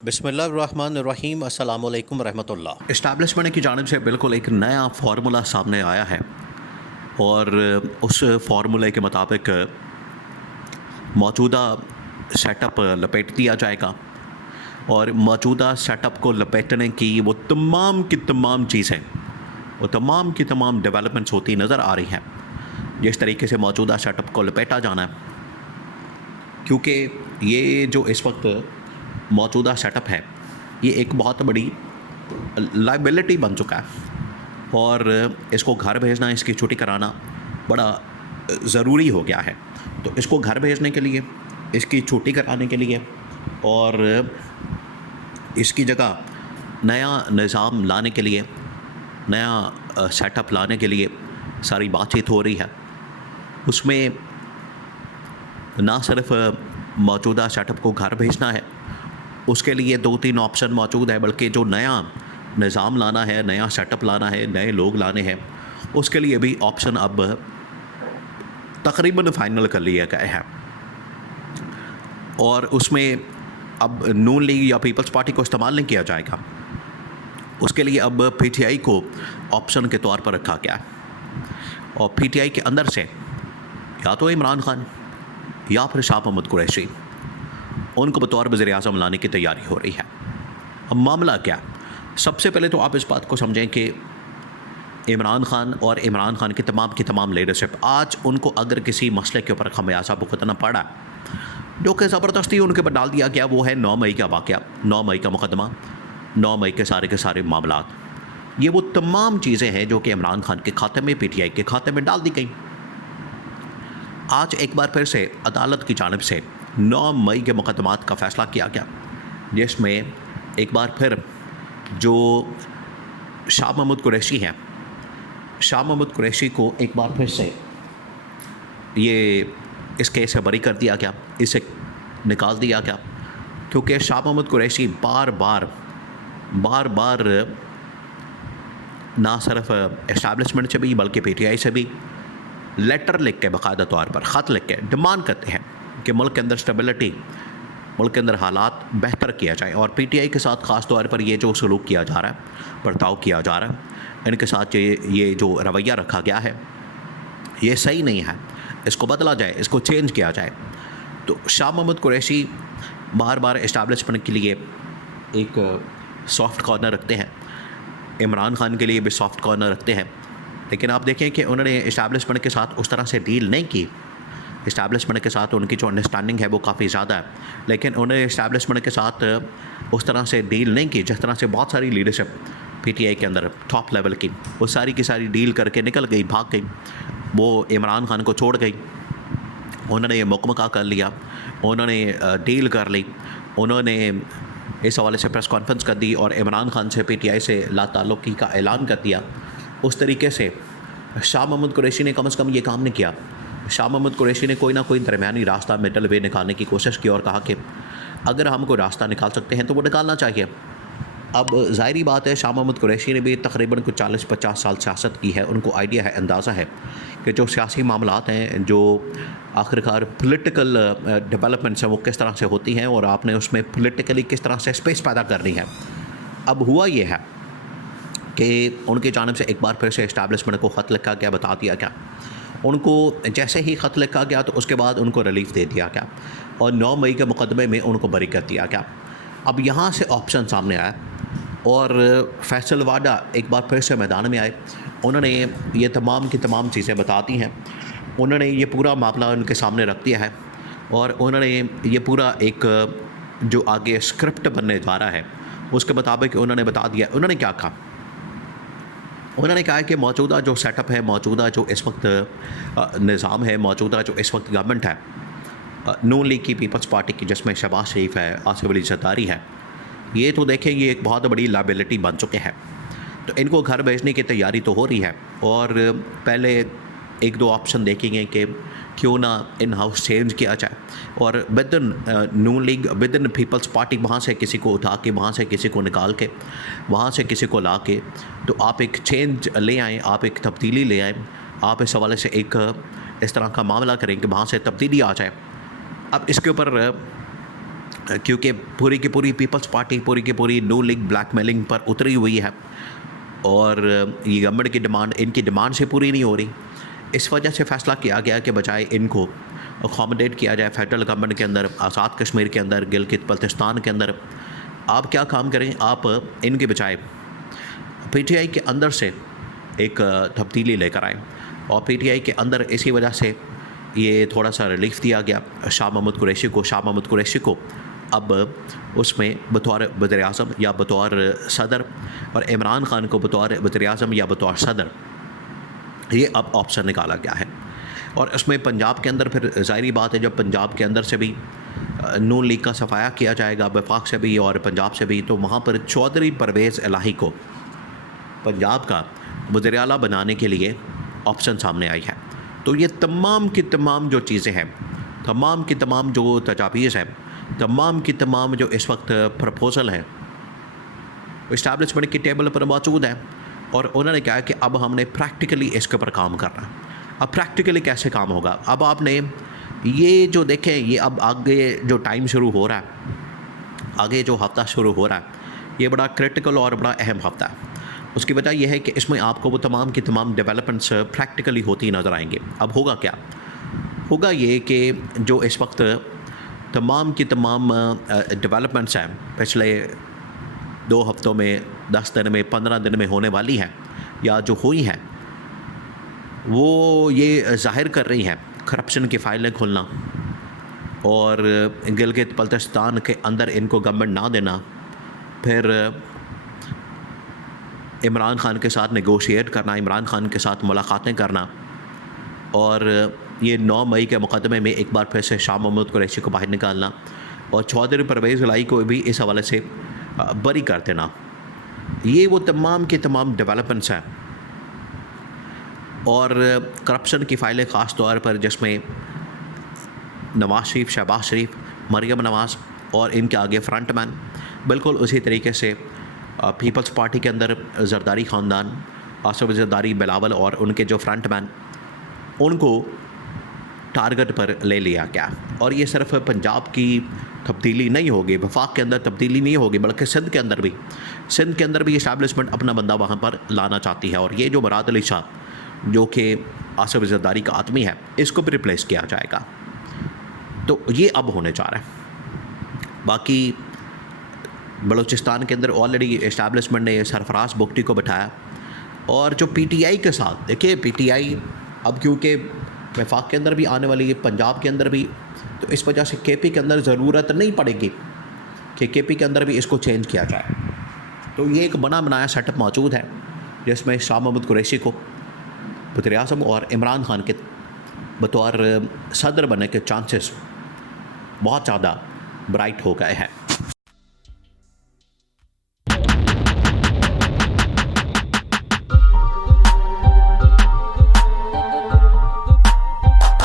बिस्मिल्लाहिर्रहमानिर्रहीम अस्सलाम वालेकुम रहमतुल्लाह। इस्टेब्लिशमेंट की जानिब से बिल्कुल एक नया फार्मूला सामने आया है और उस फार्मूले के मुताबिक मौजूदा सेटअप लपेट दिया जाएगा और मौजूदा सेटअप को लपेटने की वो तमाम की तमाम चीज़ें, वो तमाम की तमाम डेवलपमेंट्स होती नज़र आ रही हैं जिस तरीके से मौजूदा सेटअप को लपेटा जाना है। क्योंकि ये जो इस वक्त मौजूदा सेटअप है ये एक बहुत बड़ी लाइबिलिटी बन चुका है और इसको घर भेजना, इसकी छुट्टी कराना बड़ा ज़रूरी हो गया है। तो इसको घर भेजने के लिए, इसकी छुट्टी कराने के लिए और इसकी जगह नया निज़ाम लाने के लिए, नया सेटअप लाने के लिए सारी बातचीत हो रही है। उसमें ना सिर्फ मौजूदा सेटअप को घर भेजना है, उसके लिए 2-3 ऑप्शन मौजूद है, बल्कि जो नया निज़ाम लाना है, नया सेटअप लाना है, नए लोग लाने हैं, उसके लिए भी ऑप्शन अब तकरीबन फ़ाइनल कर लिया गया है। और उसमें अब नून लीग या पीपल्स पार्टी को इस्तेमाल नहीं किया जाएगा, उसके लिए अब पीटीआई को ऑप्शन के तौर पर रखा गया है। और पीटीआई के अंदर से या तो इमरान खान या फिर शाह महमूद कुरैशी, उनको बतौर वज़ीर-ए-आज़म लाने की तैयारी हो रही है। अब मामला क्या? सबसे पहले तो आप इस बात को समझें कि इमरान खान और इमरान खान की तमाम लीडरशिप, आज उनको अगर किसी मसले के ऊपर खमियाजा भुगतना पड़ा जो कि ज़बरदस्ती उनके ऊपर डाल दिया गया, वो है 9 मई का वाक़या, 9 मई का मुकदमा, 9 मई के सारे मामलात। ये वो तमाम चीज़ें हैं जो कि इमरान खान के खाते में, पीटीआई के खाते में डाल दी गई। आज एक बार फिर से अदालत की जानिब से 9 मई के मुकदमात का फ़ैसला किया गया, जिसमें एक बार फिर जो शाह महमूद कुरैशी हैं, शाह महमूद कुरैशी को एक बार फिर से ये इस केस से बरी कर दिया गया, इसे निकाल दिया गया। क्योंकि शाह महमूद कुरैशी बार बार ना सिर्फ इस्टेब्लिशमेंट से भी बल्कि पीटीआई से भी लेटर लिख के, बाकायदा तौर पर ख़त लिख के डिमांड करते हैं कि मुल्क के अंदर स्टेबिलिटी, मुल्क के अंदर हालात बेहतर किया जाए। और पीटीआई के साथ ख़ास तौर पर ये जो सलूक किया जा रहा है, बर्ताव किया जा रहा है, इनके साथ ये जो रवैया रखा गया है, ये सही नहीं है, इसको बदला जाए, इसको चेंज किया जाए। तो शाह महमूद कुरैशी बार बार इस्टेब्लिशमेंट के लिए एक सॉफ्ट कॉर्नर रखते हैं, इमरान खान के लिए भी सॉफ्ट कॉर्नर रखते हैं। लेकिन आप देखें कि उन्होंने इस्टेब्लिशमेंट के साथ उस तरह से डील नहीं की। इस्टेब्लिशमेंट के साथ उनकी जो अंडरस्टैंडिंग है वो काफ़ी ज़्यादा है, लेकिन उन्होंने इस्टेब्लिशमेंट के साथ उस तरह से डील नहीं की जिस तरह से बहुत सारी लीडरशिप पीटीआई के अंदर टॉप लेवल की, वो सारी की सारी डील करके निकल गई, भाग गई, वो इमरान खान को छोड़ गई। उन्होंने ये मुकमका कर लिया, उन्होंने डील कर ली, उन्होंने इस हवाले से प्रेस कॉन्फ्रेंस कर दी और इमरान खान से पीटीआई से लाताल्लुकी का ऐलान कर दिया। उस तरीके से शाह महमूद कुरैशी ने कम से कम ये काम नहीं किया। शाह महमूद कुरैशी ने कोई ना कोई दरमियानी रास्ता, मिडल वे निकालने की कोशिश की और कहा कि अगर हम कोई रास्ता निकाल सकते हैं तो वो निकालना चाहिए। अब ज़ाहिरी बात है, शाह महमूद कुरैशी ने भी तकरीबन कुछ 40-50 साल सियासत की है, उनको आइडिया है, अंदाज़ा है कि जो सियासी मामलात हैं, जो आखिरकार पॉलिटिकल डेवलपमेंट्स हैं, वो किस तरह से होती हैं और आपने उसमें पॉलिटिकली किस तरह से स्पेस पैदा करनी है। अब हुआ ये है कि उनकी जानिब से एक बार फिर से इस्टेब्लिशमेंट को ख़त लिखा गया, बता दिया गया। उनको जैसे ही ख़त लिखा गया तो उसके बाद उनको रिलीफ दे दिया गया और 9 मई के मुकदमे में उनको बरी कर दिया गया। अब यहाँ से ऑप्शन सामने आया और फैसल वाडा एक बार फिर से मैदान में आए। उन्होंने ये तमाम की तमाम चीज़ें बता दी हैं, उन्होंने ये पूरा मामला उनके सामने रख दिया है और उन्होंने ये पूरा एक जो आगे स्क्रिप्ट बनने जा रहा है उसके मुताबिक उन्होंने बता दिया। उन्होंने क्या कहा? उन्होंने कहा कि मौजूदा जो सेटअप है, मौजूदा जो इस वक्त निज़ाम है, मौजूदा जो इस वक्त गवर्नमेंट है, नून लीग की, पीपल्स पार्टी की, जिसमें शहबाज शरीफ है, आसिफ अली ज़रदारी है, ये तो देखें ये एक बहुत बड़ी लायबिलिटी बन चुके हैं। तो इनको घर भेजने की तैयारी तो हो रही है और पहले 1-2 ऑप्शन देखेंगे कि क्यों ना इन हाउस चेंज किया जाए और विदिन नून लीग, विदिन पीपल्स पार्टी, वहाँ से किसी को उठा के, वहाँ से किसी को निकाल के, वहाँ से किसी को ला के, तो आप एक चेंज ले आएँ, आप एक तब्दीली ले आएँ, आप इस हवाले से एक इस तरह का मामला करें कि वहाँ से तब्दीली आ जाए। अब इसके ऊपर क्योंकि पूरी की पूरी पीपल्स पार्टी, पूरी की पूरी नू लीग ब्लैकमेलिंग पर उतरी हुई है और ये गवर्नमेंट की डिमांड इनकी डिमांड से पूरी नहीं हो रही। इस वजह से फ़ैसला किया गया कि बजाय इनको अकोमोडेट किया जाए फेडरल गवर्नमेंट के अंदर, आज़ाद कश्मीर के अंदर, गिलगित बल्तिस्तान के अंदर, आप क्या काम करें, आप इनके बजाय पीटीआई के अंदर से एक तब्दीली लेकर आएँ। और पीटीआई के अंदर इसी वजह से ये थोड़ा सा रिलीफ दिया गया शाह महमूद कुरैशी को अब उसमें बतौर वज़ीर-ए-आज़म या बतौर सदर, और इमरान खान को बतौर वज़ीर-ए-आज़म या बतौर सदर, ये अब ऑप्शन निकाला गया है। और उसमें पंजाब के अंदर फिर ज़ाहिरी बात है, जब पंजाब के अंदर से भी नून लीग का सफाया किया जाएगा, वफाक से भी और पंजाब से भी, तो वहाँ पर चौधरी परवेज़ इलाही को पंजाब का वज़ीर आला बनाने के लिए ऑप्शन सामने आई है। तो ये तमाम की तमाम जो चीज़ें हैं, तमाम की तमाम जो तजावीज़ हैं, तमाम की तमाम जो इस वक्त प्रपोज़ल हैं, इस्टेब्लिशमेंट की टेबल पर मौजूद है। और उन्होंने कहा कि अब हमने प्रैक्टिकली इसके ऊपर काम करना है। अब प्रैक्टिकली कैसे काम होगा, अब आपने ये जो देखें, ये अब आगे जो टाइम शुरू हो रहा है, आगे जो हफ़्ता शुरू हो रहा है, ये बड़ा क्रिटिकल और बड़ा अहम हफ़्ता है। उसकी वजह यह है कि इसमें आपको वो तमाम की तमाम डेवलपमेंट्स प्रैक्टिकली होती नज़र आएंगे। अब होगा क्या, होगा ये कि जो इस वक्त तमाम की तमाम डेवलपमेंट्स हैं, पिछले 2 हफ्तों में, 10 दिन में, 15 दिन में होने वाली हैं या जो हुई हैं, वो ये ज़ाहिर कर रही हैं करप्शन की फ़ाइलें खुलना और गिलगित बल्तिस्तान के अंदर इनको गवर्नमेंट ना देना, फिर इमरान खान के साथ नेगोशिएट करना, इमरान खान के साथ मुलाकातें करना, और ये 9 मई के मुकदमे में एक बार फिर से शाह महमूद कुरैशी को बाहर निकालना और चौधरी परवेज़ इलाही को भी इस हवाले से बरी कर देना। ये वो तमाम के तमाम डेवलपमेंट्स हैं। और करप्शन की फ़ाइलें ख़ास तौर पर जिसमें नवाज़ शरीफ, शहबाज शरीफ, मरीम नवाज़ और इनके आगे फ्रंट मैन, बिल्कुल उसी तरीके से पीपल्स पार्टी के अंदर जरदारी ख़ानदान, आसिफ जरदारी, बिलावल और उनके जो फ्रंट मैन, उनको टारगेट पर ले लिया गया। और ये सिर्फ पंजाब की तब्दीली नहीं होगी, वफाक के अंदर तब्दीली नहीं होगी, बल्कि सिंध के अंदर भी इस्टेब्लिशमेंट अपना बंदा वहाँ पर लाना चाहती है। और ये जो मुराद अली शाह, जो कि आसिफ जरदारी का आदमी है, इसको भी रिप्लेस किया जाएगा। तो ये अब होने जा रहा है। बाकी बलूचिस्तान के अंदर ऑलरेडी इस्टेब्लिशमेंट ने सरफराज बुगटी को बैठाया। और जो पीटीआई के साथ, देखिए पीटीआई अब क्योंकि वफाक के अंदर भी आने वाली है, पंजाब के अंदर भी, तो इस वजह से केपी के अंदर ज़रूरत नहीं पड़ेगी कि केपी के अंदर भी इसको चेंज किया जाए। तो ये एक बना बनाया सेटअप मौजूद है जिसमें शाह महमूद कुरैशी को वज़ीर-ए-आज़म और इमरान खान के बतौर सदर बनने के चांसेस बहुत ज़्यादा ब्राइट हो गए हैं।